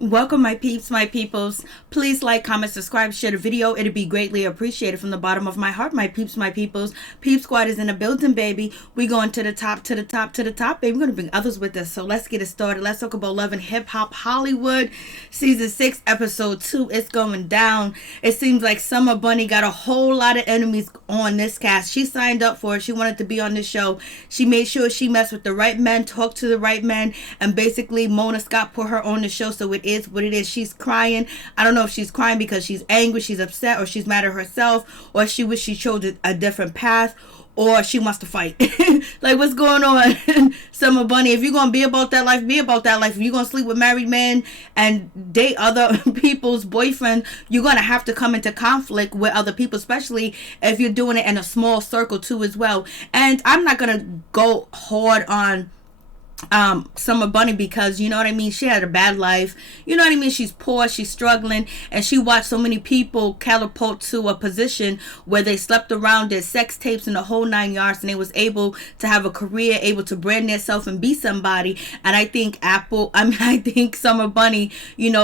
Welcome, my peeps, my peoples. Please like, comment, subscribe, share the video. It'd be greatly appreciated from the bottom of my heart, my peeps, my peoples. Peep Squad is in the building, baby. We going to the top, to the top, to the top, baby. We're going to bring others with us. So let's get it started. Let's talk about Love and Hip Hop Hollywood. Season 6, Episode 2. It's going down. It seems like Summer Bunny got a whole lot of enemies on this cast. She signed up for it. She wanted to be on this show. She made sure she messed with the right men, talked to the right men, and basically Mona Scott put her on the show, so it is what it is. She's crying. I don't know if she's crying because she's angry, she's upset, or she's mad at herself, or she wish she chose a different path, or she wants to fight. Like, what's going on? Summer Bunny, if you're gonna be about that life, be about that life. If you're gonna sleep with married men and date other people's boyfriends, you're gonna have to come into conflict with other people, especially if you're doing it in a small circle too as well. And I'm not gonna go hard on Summer Bunny, because you know what I mean, she had a bad life, you know what I mean, she's poor, she's struggling, and she watched so many people catapult to a position where they slept around, did sex tapes and the whole 9 yards, and they was able to have a career, able to brand themselves and be somebody. And I think I think Summer Bunny,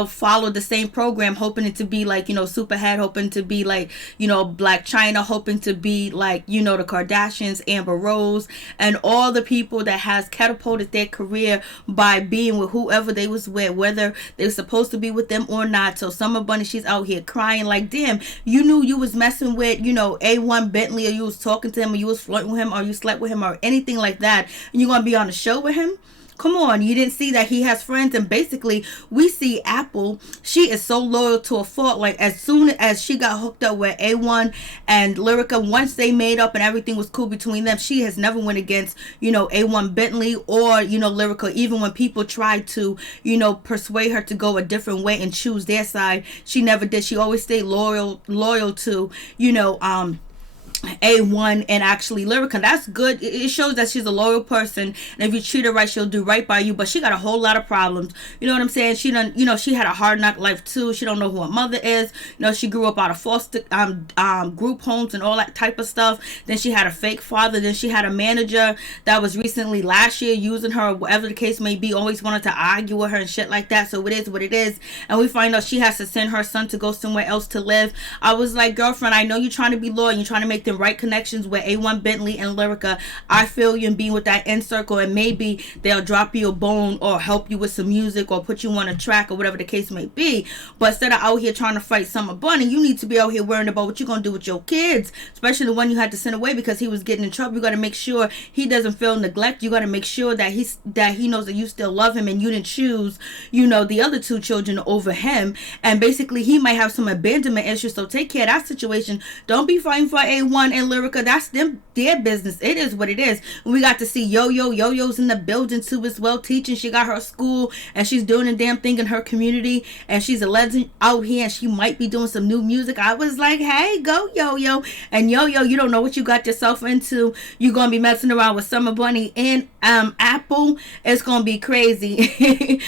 followed the same program, hoping it to be like, Superhead, hoping to be like, Black China, hoping to be like, the Kardashians, Amber Rose, and all the people that has catapulted their career by being with whoever they was with, whether they were supposed to be with them or not. So Summer Bunny, she's out here crying like, damn, you knew you was messing with, A1 Bentley, or you was talking to him, or you was flirting with him, or you slept with him, or anything like that, and you're gonna be on the show with him? Come on, you didn't see that he has friends. And basically, we see Apple, she is so loyal to a fault. Like, as soon as she got hooked up with A1 and Lyrica, once they made up and everything was cool between them, she has never went against, A1 Bentley or, Lyrica. Even when people tried to, persuade her to go a different way and choose their side, she never did. She always stayed loyal to, A1 and actually Lyrica. That's good. It shows that she's a loyal person, and if you treat her right, she'll do right by you. But she got a whole lot of problems, you know what I'm saying? She done, she had a hard knock life too. She don't know who her mother is. She grew up out of foster group homes and all that type of stuff. Then she had a fake father. Then she had a manager that was recently last year using her, whatever the case may be, always wanted to argue with her and shit like that. So it is what it is. And we find out she has to send her son to go somewhere else to live. I was like, girlfriend, I know you're trying to be loyal, you're trying to make them right connections with A1 Bentley and Lyrica. I feel you in being with that in circle, and maybe they'll drop you a bone or help you with some music or put you on a track or whatever the case may be. But instead of out here trying to fight Summer Bunny, you need to be out here worrying about what you're going to do with your kids, especially the one you had to send away because he was getting in trouble. You got to make sure he doesn't feel neglect. You got to make sure that he knows that you still love him and you didn't choose, the other two children over him. And basically, he might have some abandonment issues, so take care of that situation. Don't be fighting for A1 and Lyrica. That's their business. It is what it is. We got to see Yo-Yo's in the building too as well, teaching. She got her school and she's doing a damn thing in her community, and she's a legend out here, and she might be doing some new music. I was like, hey, go Yo-Yo. And Yo-Yo, you don't know what you got yourself into. You're gonna be messing around with Summer Bunny and Apple. It's gonna be crazy.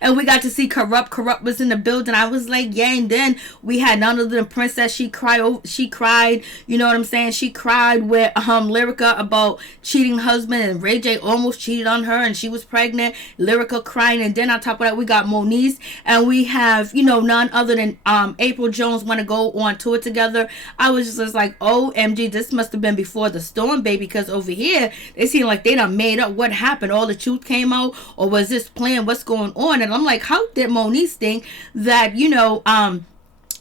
And we got to see Corrupt was in the building. I was like, yeah. And then we had none other than Princess. She cried, you know what I'm saying? She cried with Lyrica about cheating husband, and Ray J almost cheated on her and she was pregnant. Lyrica crying. And then on top of that, we got Moniece, and we have, none other than April Jones want to go on tour together. I was just like, OMG, this must have been before the storm, baby, because over here they seem like they done made up. What happened? All the truth came out, or was this planned? What's going on? And I'm like, how did Moniece think that,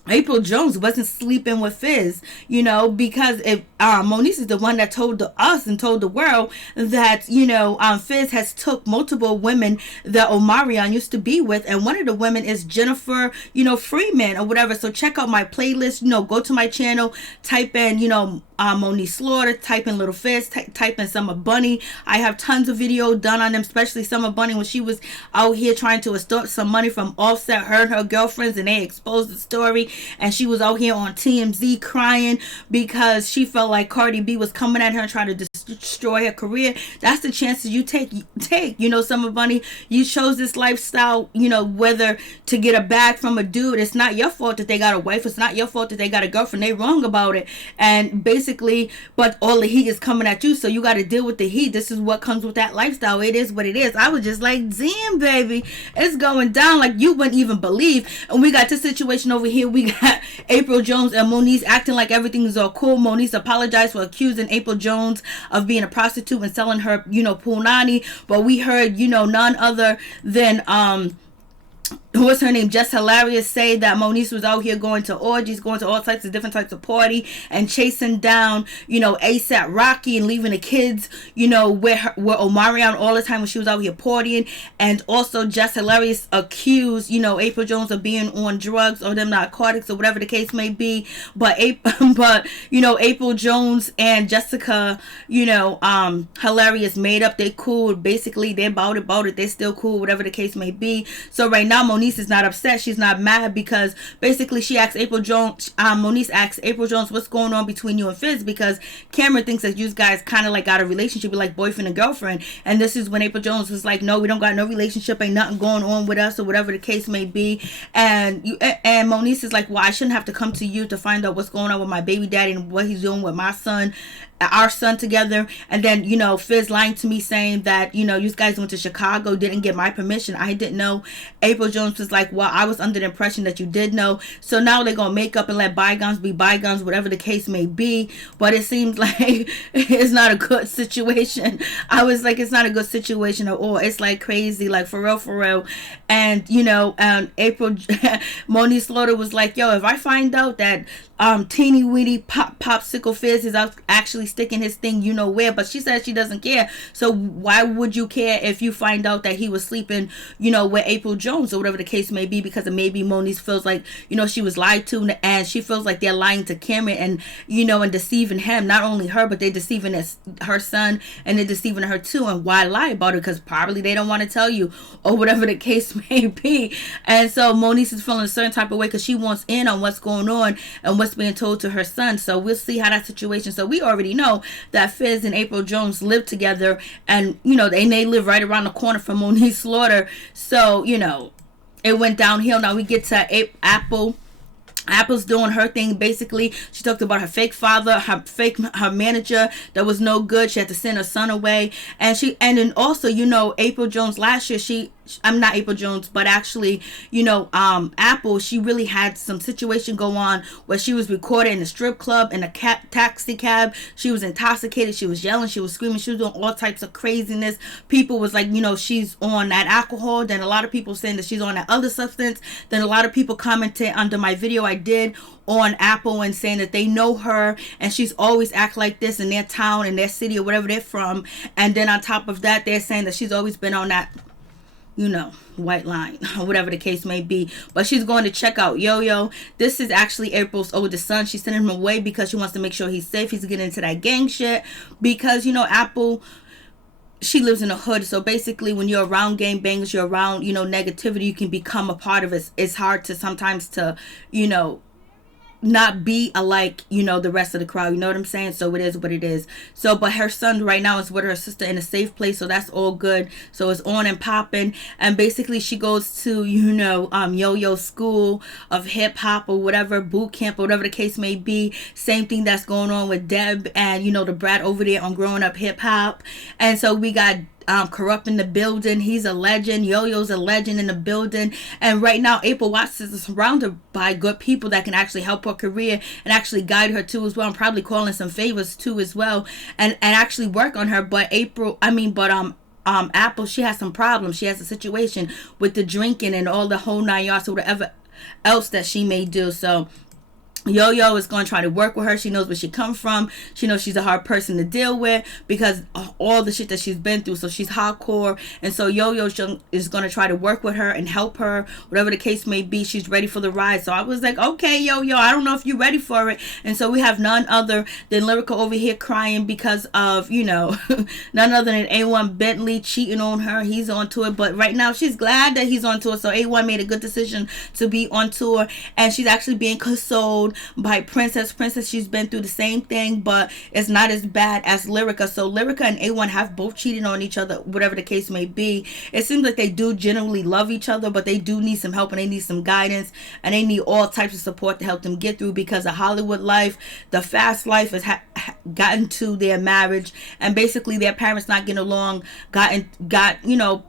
April Jones wasn't sleeping with Fizz, because if Moniece is the one that told us and told the world that, Fizz has took multiple women that Omarion used to be with, and one of the women is Jennifer, Freeman or whatever. So check out my playlist, go to my channel, type in, Moniece Slaughter, type in Little Fizz, type in Summer Bunny. I have tons of video done on them, especially Summer Bunny when she was out here trying to extort some money from Offset, her and her girlfriends, and they exposed the story. And she was out here on TMZ crying because she felt like Cardi B was coming at her and trying to destroy her career. That's the chances you take. Summer Bunny, you chose this lifestyle, whether to get a bag from a dude. It's not your fault that they got a wife. It's not your fault that they got a girlfriend. They wrong about it. And basically, basically, but all the heat is coming at you, so you got to deal with the heat. This is what comes with that lifestyle. It is what it is. I was just like, damn, baby, it's going down like you wouldn't even believe. And we got this situation over here. We got April Jones and Moniece acting like everything is all cool. Moniece apologized for accusing April Jones of being a prostitute and selling her, punani. But we heard, none other than what's her name, Just Hilarious, say that Moniece was out here going to orgies, going to all types of different types of party, and chasing down, ASAP Rocky, and leaving the kids, with Omarion all the time when she was out here partying. And also Just Hilarious accused, April Jones of being on drugs or them narcotics or whatever the case may be. But April Jones and Jessica, Hilarious made up. They cool. Basically, they're about it. They're still cool, whatever the case may be. So right now, Moniece is not upset. She's not mad because basically she asked April Jones, Moniece asked April Jones, what's going on between you and Fizz? Because Cameron thinks that you guys kind of like got a relationship, like boyfriend and girlfriend. And this is when April Jones was like, no, we don't got no relationship, ain't nothing going on with us, or whatever the case may be. And Moniece is like, well, I shouldn't have to come to you to find out what's going on with my baby daddy and what he's doing with my son, our son together. And then Fizz lying to me saying that you guys went to Chicago, didn't get my permission, I didn't know. April Jones was like, well, I was under the impression that you did know. So now they're gonna make up and let bygones be bygones, whatever the case may be. But it seems like it's not a good situation. I was like, it's not a good situation at all. It's like crazy, like for real. And April Moniece Slaughter was like, yo, if I find out that teeny weeny popsicle Fizz is actually sticking his thing where, but she said she doesn't care. So why would you care if you find out that he was sleeping with April Jones or whatever the case may be? Because maybe Moniece feels like she was lied to, and she feels like they're lying to Cameron and and deceiving him. Not only her, but they're deceiving her son, and they're deceiving her too. And why lie about it? Because probably they don't want to tell you, or whatever the case may be. And so Moniece is feeling a certain type of way because she wants in on what's going on and what's being told to her son. So we'll see how that situation. So we already know that Fizz and April Jones live together, and they live right around the corner from Moniece Slaughter. So it went downhill. Now we get to Apple. Apple's doing her thing. Basically, she talked about her fake father, her manager that was no good. She had to send her son away, and then also April Jones last year, I'm not April Jones, but actually, Apple, she really had some situation go on where she was recorded in a strip club, in a taxi cab. She was intoxicated. She was yelling. She was screaming. She was doing all types of craziness. People was like, she's on that alcohol. Then a lot of people saying that she's on that other substance. Then a lot of people commented under my video I did on Apple and saying that they know her and she's always act like this in their town, in their city, or whatever they're from. And then on top of that, they're saying that she's always been on that white line or whatever the case may be. But she's going to check out Yo-Yo. This is actually April's oldest son. She's sending him away because she wants to make sure he's safe. He's getting into that gang shit because Apple, she lives in the hood. So basically when you're around gang bangers, you're around negativity, you can become a part of it. It's hard to sometimes to not be alike the rest of the crowd, you know what I'm saying? So it is what it is. So but her son right now is with her sister in a safe place, so that's all good. So it's on and popping. And basically she goes to Yo-Yo school of hip-hop or whatever, boot camp or whatever the case may be. Same thing that's going on with Deb and the brat over there on Growing Up Hip Hop. And so we got Corrupt in the building. He's a legend. Yo-Yo's a legend in the building. And right now April Watts is surrounded by good people that can actually help her career and actually guide her too as well. I'm probably calling some favors too as well and actually work on her. But Apple, she has some problems. She has a situation with the drinking and all the whole 9 yards or whatever else that she may do. So Yo-Yo is going to try to work with her. She knows where she come from. She knows she's a hard person to deal with because of all the shit that she's been through. So she's hardcore. And so Yo-Yo is going to try to work with her and help her. Whatever the case may be, she's ready for the ride. So I was like, okay, Yo-Yo, I don't know if you're ready for it. And so we have none other than Lyrical over here crying because of, none other than A1 Bentley cheating on her. He's on tour. But right now she's glad that he's on tour. So A1 made a good decision to be on tour. And she's actually being consoled handled by Princess. She's been through the same thing, but it's not as bad as Lyrica. So Lyrica and A1 have both cheated on each other, whatever the case may be. It seems like they do generally love each other, but they do need some help and they need some guidance, and they need all types of support to help them get through, because the Hollywood life, the fast life, has gotten to their marriage, and basically their parents not getting along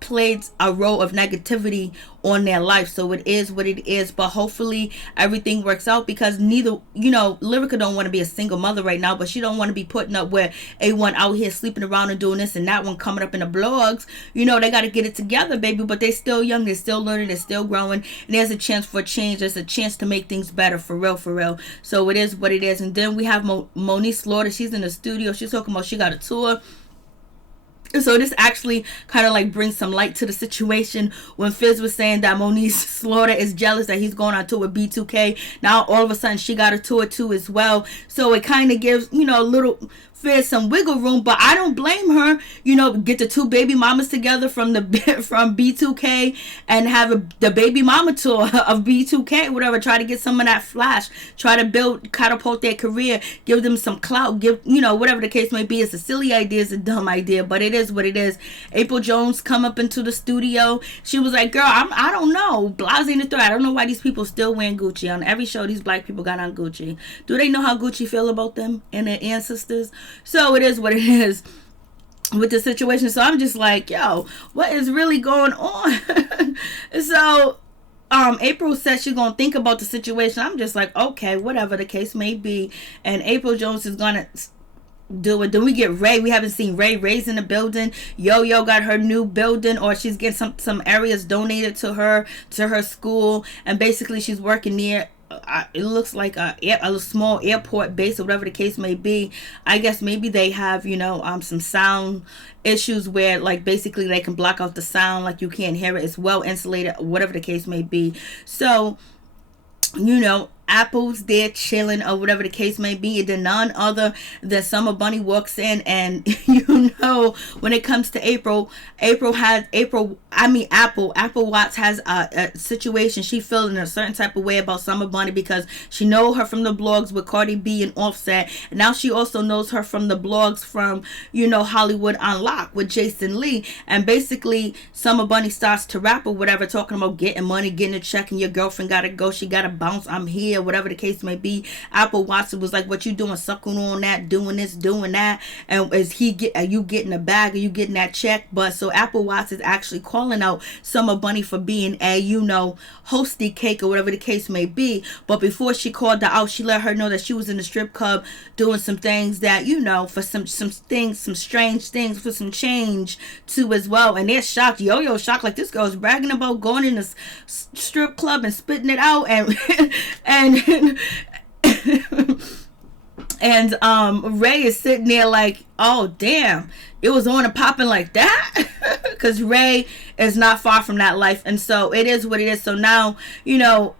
played a role of negativity on their life. So it is what it is, but hopefully everything works out, because neither, Lyrica don't want to be a single mother right now, but she don't want to be putting up where A1 out here sleeping around and doing this and that one coming up in the blogs. They got to get it together, baby, but they still young, they're still learning, they're still growing, and there's a chance for change, there's a chance to make things better, for real. So it is what it is. And then we have Moniece, she's in the studio, she's talking about she got a tour. So this actually kind of like brings some light to the situation when Fizz was saying that Moniece is jealous that he's going on tour with B2K. Now all of a sudden she got a tour too as well. So it kind of gives, a little Fizz some wiggle room, but I don't blame her. Get the two baby mamas together from B2K and have the baby mama tour of B2K, whatever. Try to get some of that flash. Try to catapult their career. Give them some clout. Whatever the case may be. It's a silly idea. It's a dumb idea, but it is what it is. April Jones come up into the studio. She was like, "Girl, I don't know. Blase in the thread. I don't know why these people still wearing Gucci on every show. These black people got on Gucci. Do they know how Gucci feel about them and their ancestors?" So it is what it is with the situation. So I'm just like, yo, what is really going on? So April said she's gonna think about the situation. I'm just like, okay, whatever the case may be. And April Jones is gonna do it. Then we get Ray. We haven't seen Ray. Ray's in the building. Yo got her new building, or she's getting some areas donated to her school, and basically she's working near it looks like a small airport base, or whatever the case may be. I guess maybe they have some sound issues where like basically they can block out the sound, like you can't hear it. It's well insulated, whatever the case may be. So Apple's there chilling, or whatever the case may be. And then none other than Summer Bunny walks in, and when it comes to Apple Watts has a situation. She feeling a certain type of way about Summer Bunny because she know her from the blogs with Cardi B and Offset, and now she also knows her from the blogs from Hollywood Unlocked with Jason Lee. And basically Summer Bunny starts to rap or whatever, talking about getting money, getting a check, and your girlfriend gotta go, she gotta bounce, I'm here, whatever the case may be. Apple Watson was like, what you doing, sucking on that, doing this, doing that, and are you getting a bag, are you getting that check? But so Apple Watson is actually calling out Summer Bunny for being a hosty cake or whatever the case may be. But before she called her out, she let her know that she was in the strip club doing some things that for some things, some strange things, for some change too as well. And they're shocked. Yo shocked, like this girl's bragging about going in this strip club and spitting it out, and and Ray is sitting there like, oh damn, it was on and popping like that. Because Ray is not far from that life. And so it is what it is. So now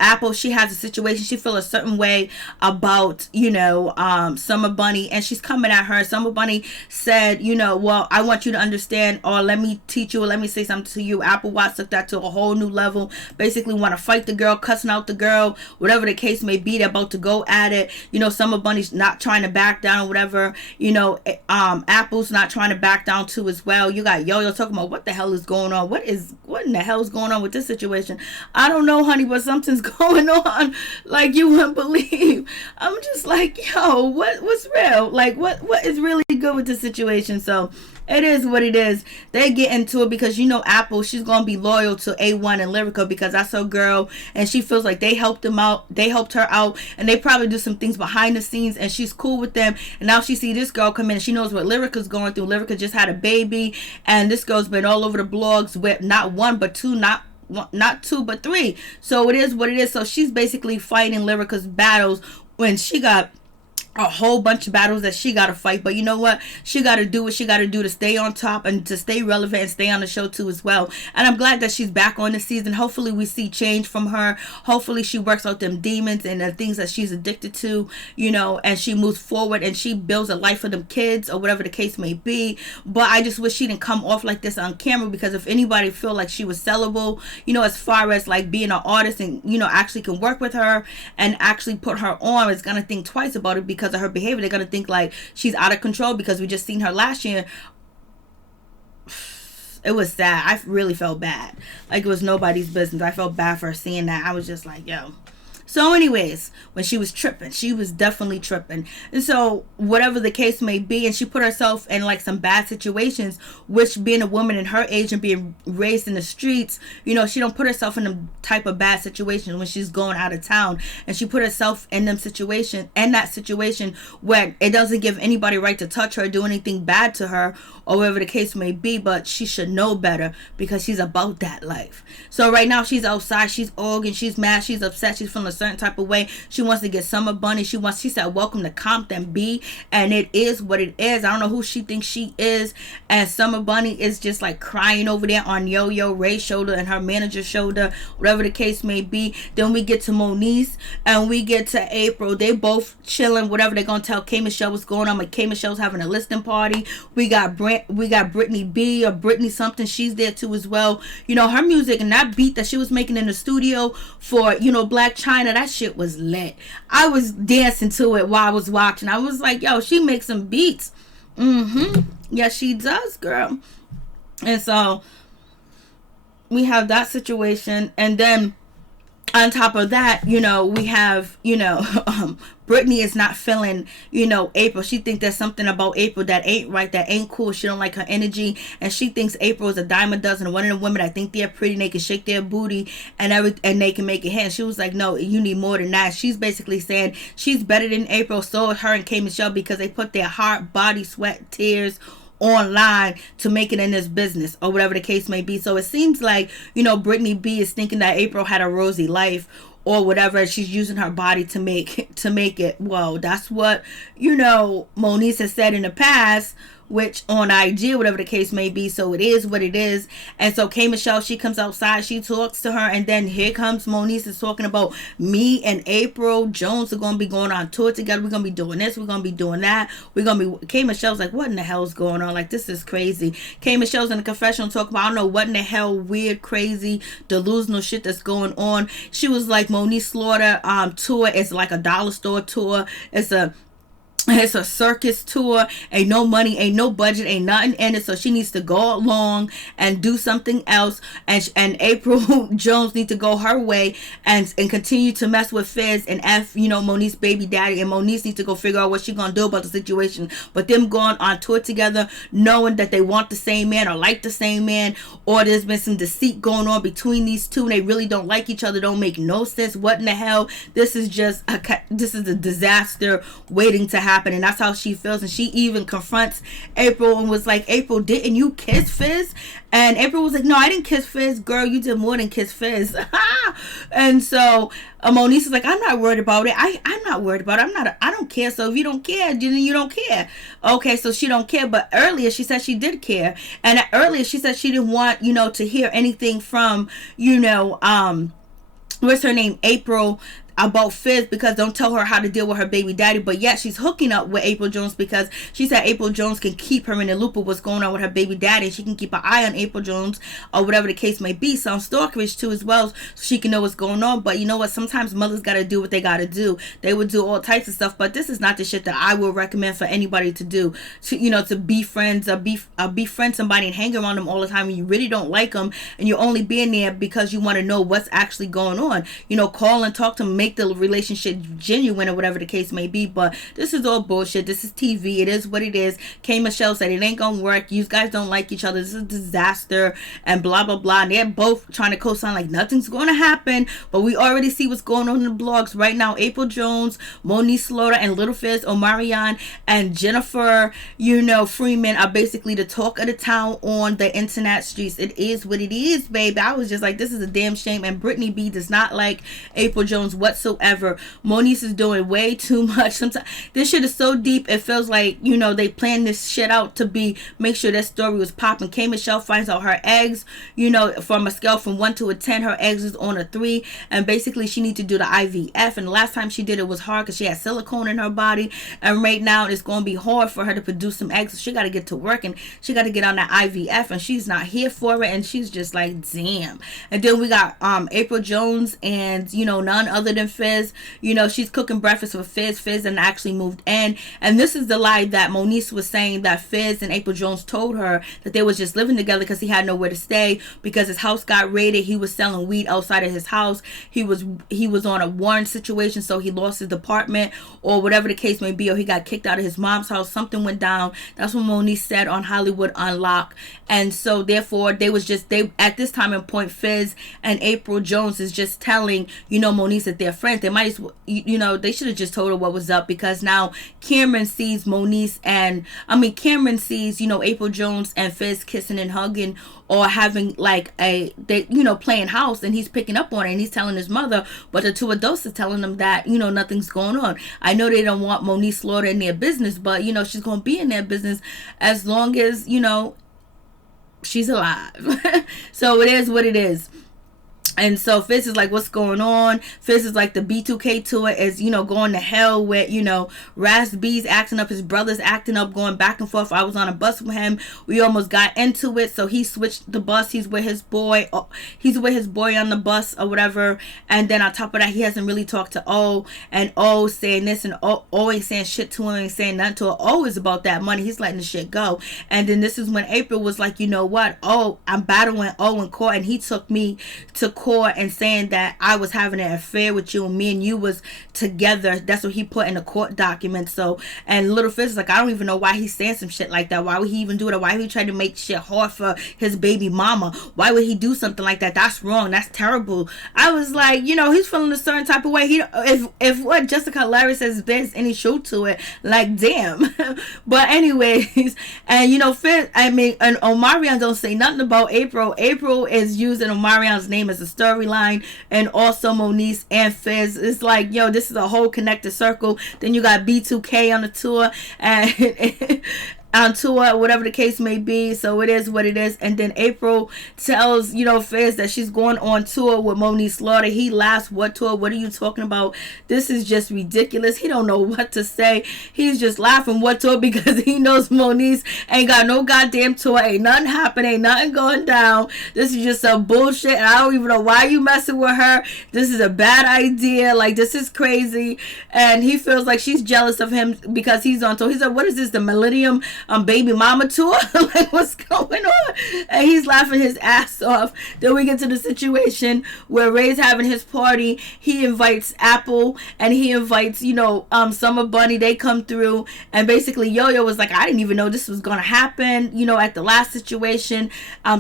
Apple, she has a situation, she feel a certain way about Summer Bunny, and she's coming at her. Summer Bunny said, well, I want you to understand, or let me teach you, or let me say something to you. Apple Watts took that to a whole new level. Basically want to fight the girl, cussing out the girl, whatever the case may be. They're about to go at it. Summer Bunny's not trying to back down or whatever. Apple's not trying to back down too as well. You got Yo talking about what the hell is going on. What in the hell is going on with this situation? I don't know, honey, but something's going on like you wouldn't believe. I'm just like, yo, what's real? Like what is really good with this situation? So it is what it is. They get into it because Apple, she's gonna be loyal to A1 and Lyrica because that's her girl, and she feels like they helped her out, and they probably do some things behind the scenes, and she's cool with them. And now she see this girl come in, and she knows what Lyrica's going through. Lyrica just had a baby, and this girl's been all over the blogs with not one but two, not two but three. So it is what it is. So she's basically fighting Lyrica's battles when she got a whole bunch of battles that she got to fight, but you know what, she got to do what she got to do to stay on top and to stay relevant and stay on the show too as well. And I'm glad that she's back on the season. Hopefully we see change from her. Hopefully she works out them demons and the things that she's addicted to, you know, and she moves forward and she builds a life for them kids or whatever the case may be. But I just wish she didn't come off like this on camera, because if anybody feel like she was sellable, you know, as far as like being an artist and, you know, actually can work with her and actually put her on, is gonna think twice about it because of her behavior. They're gonna think like she's out of control, because we just seen her last year. It was sad. I really felt bad, like it was nobody's business. I felt bad for her seeing that. I was just like, yo. So anyways, when she was tripping, she was definitely tripping. And so whatever the case may be, and she put herself in like some bad situations, which being a woman in her age and being raised in the streets, you know, she don't put herself in them type of bad situations when she's going out of town. And she put herself in that situation where it doesn't give anybody right to touch her, do anything bad to her, or whatever the case may be. But she should know better, because she's about that life. So right now she's outside, she's arguing, she's mad, she's upset, she's feeling a certain type of way. She wants to get Summer Bunny. She said, welcome to Compton B, and it is what it is. I don't know who she thinks she is. And Summer Bunny is just like crying over there on Yo-Yo Ray's shoulder and her manager's shoulder, whatever the case may be. Then we get to Moniece and we get to April. They both chilling, whatever. They're gonna tell K Michelle what's going on. But K Michelle's having a listening party. We got Brittany B, or Brittany something. She's there too as well. You know, her music and that beat that she was making in the studio for, you know, Black China, that shit was lit. I was dancing to it while I was watching. I was like, yo, she makes some beats. Yeah, she does, girl. And so we have that situation. And then on top of that, you know, we have, you know, Brittany is not feeling, you know, April. She thinks there's something about April that ain't right, that ain't cool. She don't like her energy, and she thinks April is a dime a dozen, one of the women that think they're pretty, they can shake their booty and they can make it hit. She was like, no, you need more than that. She's basically saying she's better than April. So is her and K Michelle, because they put their heart, body, sweat, tears online to make it in this business, or whatever the case may be. So it seems like, you know, Brittany B is thinking that April had a rosy life or whatever. She's using her body to make it. Well, that's what, you know, Moniece has said in the past, which on IG, whatever the case may be. So it is what it is. And so K Michelle, she comes outside, she talks to her, and then here comes Moniece is talking about me and April Jones are going to be going on tour together. We're going to be doing this, we're going to be doing that. K Michelle's like, what in the hell is going on? Like, this is crazy. K Michelle's in the confessional talking about, I don't know what in the hell, weird, crazy, delusional shit that's going on. She was like, Moniece Slaughter tour is like a dollar store tour. It's a circus tour. Ain't no money, ain't no budget, ain't nothing in it. So she needs to go along and do something else. And April Jones needs to go her way and continue to mess with Fizz and you know, Moniece's baby daddy. And Moniece needs to go figure out what she's gonna do about the situation. But them going on tour together, knowing that they want the same man or like the same man, or there's been some deceit going on between these two and they really don't like each other, don't make no sense. What in the hell? This is a disaster waiting to happen. And that's how she feels. And she even confronts April and was like, April, didn't you kiss Fizz? And April was like, no, I didn't kiss Fizz. Girl, you did more than kiss Fizz. And so Moniece is like, I'm not worried about it. I'm not worried about it. I don't care. So if you don't care, then you don't care. Okay, so she don't care. But earlier she said she did care. And earlier she said she didn't want, you know, to hear anything from, you know, what's her name, April, about Fizz, because don't tell her how to deal with her baby daddy. But yet she's hooking up with April Jones because she said April Jones can keep her in the loop of what's going on with her baby daddy. She can keep an eye on April Jones or whatever the case may be. Sounds stalkerish too as well, so she can know what's going on. But you know what, sometimes mothers gotta do what they gotta do. They would do all types of stuff, but this is not the shit that I would recommend for anybody to do. To, you know, to be friends or befriend somebody and hang around them all the time when you really don't like them and you're only being there because you want to know what's actually going on. You know, call and talk to them, make the relationship genuine or whatever the case may be. But this is all bullshit. This is TV. It is what it is. K Michelle said it ain't gonna work. You guys don't like each other. This is a disaster and blah blah blah. And they're both trying to co-sign like nothing's gonna happen. But we already see what's going on in the blogs right now. April Jones, Moniece Slaughter, and Little Fizz, Omarion, and Jennifer, you know, Freeman are basically the talk of the town on the internet streets. It is what it is, baby. I was just like, this is a damn shame. And Brittany B does not like April Jones whatsoever. whatsoever. Moniece is doing way too much. Sometimes this shit is so deep, it feels like, you know, they planned this shit out to be, make sure that story was popping. K. Michelle finds out her eggs, you know, from a scale from 1 to a 10, her eggs is on a 3, and basically she needs to do the IVF, and the last time she did it was hard because she had silicone in her body, and right now it's going to be hard for her to produce some eggs, so she got to get to work, and she got to get on that IVF, and she's not here for it, and she's just like, damn. And then we got April Jones, and, you know, none other than Fizz. You know, she's cooking breakfast for Fizz and actually moved in, and this is the lie that Moniece was saying, that Fizz and April Jones told her that they was just living together because he had nowhere to stay, because his house got raided. He was selling weed outside of his house. He was on a warrant situation, so he lost his apartment or whatever the case may be, or he got kicked out of his mom's house. Something went down. That's what Moniece said on Hollywood Unlocked. And so therefore they at this time and point, Fizz and April Jones is just telling, you know, Moniece that they're friends. They might as well, you know, they should have just told her what was up, because now Cameron sees Cameron sees, you know, April Jones and Fizz kissing and hugging, or having like playing house, and he's picking up on it, and he's telling his mother, but the two adults are telling them that, you know, nothing's going on. I know they don't want Moniece Slaughter in their business, but, you know, she's going to be in their business as long as, you know, she's alive. So it is what it is. And so Fizz is like, what's going on? Fizz is like, the B2K tour is, you know, going to hell with, you know, Ras B's acting up, his brother's acting up, going back and forth. I was on a bus with him. We almost got into it. So he switched the bus. He's with his boy. He's with his boy on the bus or whatever. And then on top of that, he hasn't really talked to O. And O saying this, and O ain't saying shit to him, ain't saying nothing to her. O is about that money. He's letting the shit go. And then this is when April was like, you know what? Oh, I'm battling O in court. And he took me to court and saying that I was having an affair with you, and me and you was together. That's what he put in the court document. So, and Little Fizz is like, I don't even know why he's saying some shit like that. Why would he even do it? Or why would he try to make shit hard for his baby mama? Why would he do something like that? That's wrong. That's terrible. I was like, you know, he's feeling a certain type of way. If what Jessica Larry says there's any truth to it, like, damn. But anyways, and you know, Fizz, and Omarion don't say nothing about April. April is using Omarion's name as a storyline, and also Moniece and Fizz. It's like, yo, this is a whole connected circle. Then you got B2K on the tour, and on tour, whatever the case may be. So it is what it is. And then April tells, you know, Fizz that she's going on tour with Moniece Slaughter. He laughs, what tour? What are you talking about? This is just ridiculous. He don't know what to say. He's just laughing, what tour? Because he knows Moniece ain't got no goddamn tour. Ain't nothing happening. Ain't nothing going down. This is just some bullshit, and I don't even know why you messing with her. This is a bad idea. Like, this is crazy. And he feels like she's jealous of him because he's on tour. He's like, what is this, the Millennium baby mama tour? Like, what's going on? And he's laughing his ass off. Then we get to the situation where Ray's having his party. He invites Apple, and he invites, you know, Summer Bunny. They come through, and basically Yo-Yo was like, I didn't even know this was gonna happen, you know, at the last situation.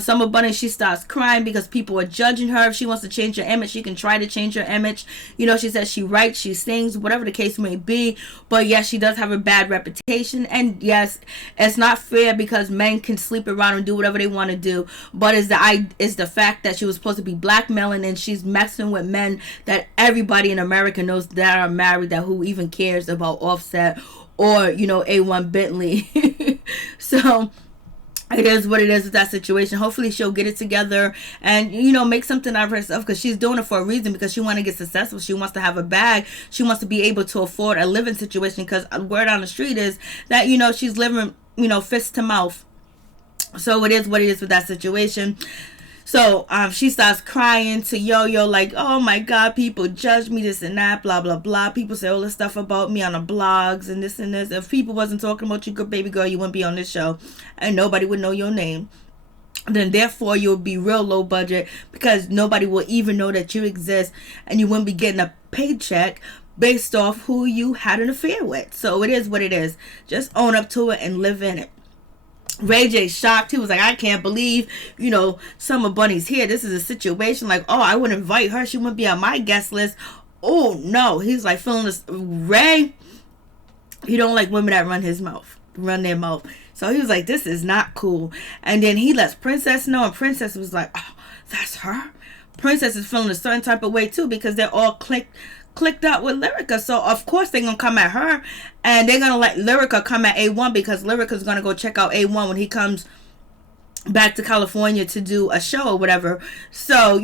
Summer Bunny, she starts crying because people are judging her. If she wants to change her image, she can try to change her image. You know, she says she writes, she sings, whatever the case may be. But yes, she does have a bad reputation, and yes, it's not fair because men can sleep around and do whatever they want to do. But it's the fact that she was supposed to be blackmailing, and she's messing with men that everybody in America knows that are married, that who even cares about Offset or, you know, A1 Bentley. So it is what it is with that situation. Hopefully she'll get it together and, you know, make something out of herself, because she's doing it for a reason, because she wants to get successful. She wants to have a bag. She wants to be able to afford a living situation, because word on the street is that, you know, she's living, you know, fist to mouth. So it is what it is with that situation. So she starts crying to Yo-Yo like, oh my God, people judge me, this and that, blah, blah, blah. People say all this stuff about me on the blogs and this and this. If people wasn't talking about you, good baby girl, you wouldn't be on this show. And nobody would know your name. Then therefore you'll be real low budget, because nobody will even know that you exist, and you wouldn't be getting a paycheck based off who you had an affair with. So it is what it is. Just own up to it and live in it. Ray J shocked. He was like, I can't believe, you know, Summer Bunny's here. This is a situation like, oh, I wouldn't invite her. She wouldn't be on my guest list. Oh no. He's like feeling this. Ray, he don't like women that run their mouth. So he was like, this is not cool. And then he lets Princess know, and Princess was like, oh, that's her. Princess is feeling a certain type of way too, because they're all clicked up with Lyrica. So of course they're gonna come at her, and they're gonna let Lyrica come at A1, because Lyrica's gonna go check out A1 when he comes back to California to do a show or whatever. So,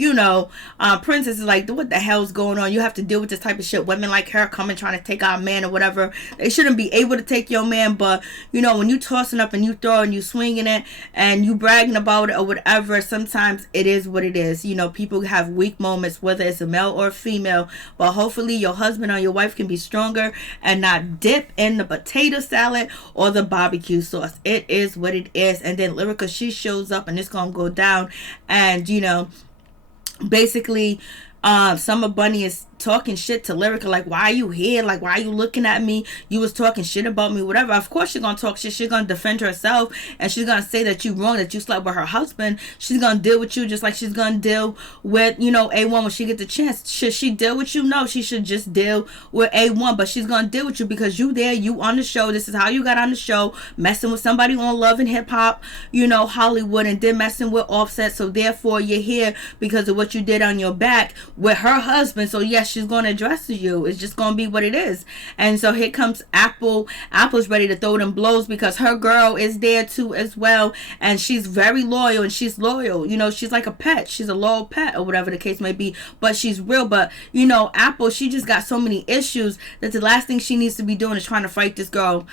Princess is like, what the hell's going on? You have to deal with this type of shit. Women like her coming trying to take our man or whatever. They shouldn't be able to take your man, but when you tossing up and you throwing, you swinging it and you bragging about it or whatever, sometimes it is what it is. People have weak moments, whether it's a male or a female, but hopefully your husband or your wife can be stronger and not dip in the potato salad or the barbecue sauce. It is what it is. And then Lyrica, she shows up and it's gonna go down, and basically Summer Bunny is talking shit to Lyrica, like, why are you here? Like, why are you looking at me? You was talking shit about me, whatever. Of course she's gonna talk shit. She's gonna defend herself, and she's gonna say that you wrong, that you slept with her husband. She's gonna deal with you just like she's gonna deal with A1 when she get the chance. Should she deal with you? No, she should just deal with A1, but she's gonna deal with you because you there, you on the show. This is how you got on the show, messing with somebody on Love and Hip Hop, Hollywood, and then messing with Offset. So therefore you're here because of what you did on your back with her husband. So yes, she's going to address you. It's just going to be what it is. And so here comes Apple. Apple's ready to throw them blows because her girl is there too as well, and she's very loyal, and she's loyal. She's like a pet. She's a loyal pet or whatever the case may be, but she's real. But Apple, she just got so many issues that the last thing she needs to be doing is trying to fight this girl.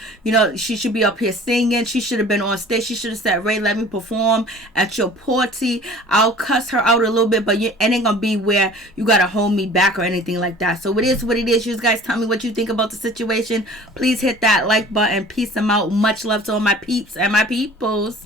She should be up here singing. She should have been on stage. She should have said, Ray, let me perform at your party. I'll cuss her out a little bit, but it ain't gonna be where you gotta hold me back or anything like that. So it is what it is. You guys tell me what you think about the situation. Please hit that like button. Peace. I'm out. Much love to all my peeps and my peoples.